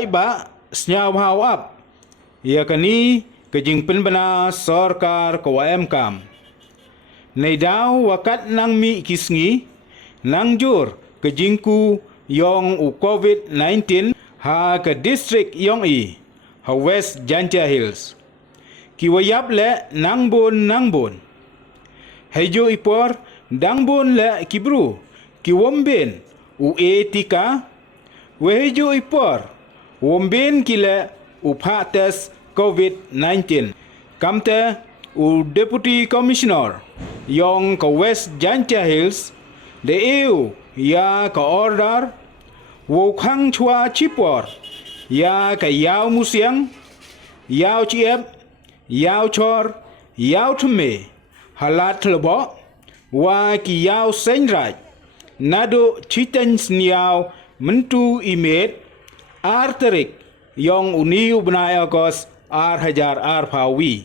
iba senyap hawap. Ia kini kejing penbena sorkar KWM kam. Nei daw wakat nang mi kisngi nang jur kejingku yong u COVID-19 ha ke distrik yong i ha West Jantia Hills. Kiwayap le nang bon. Hejo ipor dang bon le kibru kiwomben u etika wehejo ipor womben kile u pates COVID-19 kamte u deputy commissioner yong ke West Jantia Hills de eu ya ke order wo khang chua chipor ya ke yao musiang yao chiep yao chor yao thume halat lebo wa ki yao senraj nado chiten sniao mentu imet arterik yong uniu benai agos ar hajar ar pawi